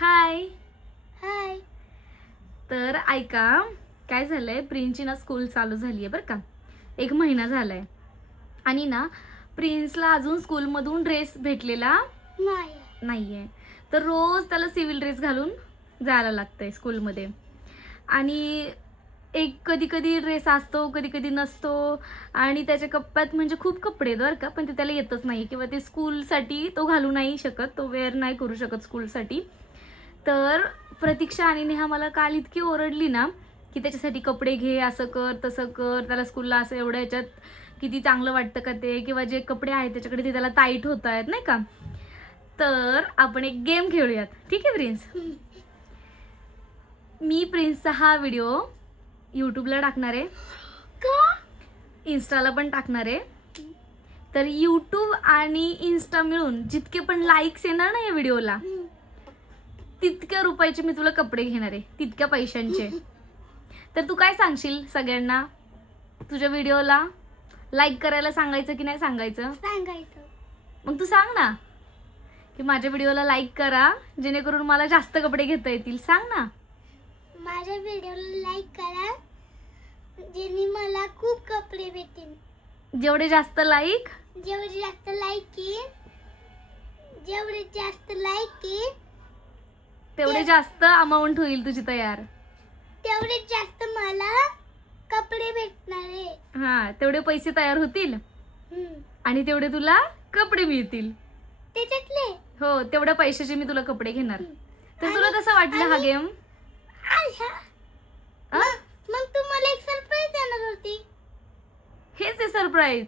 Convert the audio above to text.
हाय. हाय. तर ऐका, काय झालंय, प्रिन्सची ना स्कूल चालू झाली आहे बरं का. 1 महिना झालाय आणि ना प्रिन्सला अजून स्कूलमधून ड्रेस भेटलेला नाहीये. तर रोज त्याला सिव्हिल ड्रेस घालून जायला लागतंय स्कूलमध्ये. आणि एक कधी कधी ड्रेस असतो, कधी कधी नसतो. आणि त्याच्या कप्प्यात म्हणजे खूप कपडे आहेत बरं का, पण ते त्याला येतच नाही किंवा ते स्कूलसाठी तो घालू नाही शकत, तो वेअर नाही करू शकत स्कूलसाठी. तर प्रतीक्षा आणि नेहा मला काल इतकी ओरडली ना की त्याच्यासाठी कपडे घे, असं कर तसं कर, त्याला स्कूलला असं एवढ्या ह्याच्यात किती चांगलं वाटतं का ते, किंवा जे कपडे आहेत त्याच्याकडे ते त्याला टाईट होत आहेत नाही का. तर आपण एक गेम खेळूयात, ठीक आहे प्रिन्स? मी प्रिन्सचा हा व्हिडिओ यूट्यूबला टाकणार आहे, इन्स्टाला पण टाकणार आहे. तर यूट्यूब आणि इन्स्टा मिळून जितके पण लाईक्स येणार ना या व्हिडिओला, तितक्या रुपयाचे मी तुला कपडे घेणार आहे, तितक्या पैशांचे. तर तू काय सांगशील सगळ्यांना? तुझ्या व्हिडिओला लाईक करायला सांगायचं की नाही सांगायचं? सांगायचं. मग तू सांग ना की माझ्या व्हिडिओला लाईक करा, जेणेकरून मला जास्त कपडे घेता येतील. सांग ना. माझ्या व्हिडिओला लाईक करा, जेणे मला खूप कपडे भेटतील. जेवढे जास्त लाईक जेवढे जास्त लाईक येईल, जेवढे जास्त लाईक येईल, तेवढे जास्त अमाऊंट होईल तुझी तयार. तेवढे जास्त मला कपडे भेटणार आहे. हा, तेवढे पैसे तयार होतील आणि तेवढे तुला कपडे मिळतील. त्याच्यातले हो, तेवढ्या पैशाचे मी तुला कपडे घेणार. तर तुला कसं वाटलं हा गेम? मग तू मला एक सरप्राईज देणार होती. हेच आहे सरप्राईज.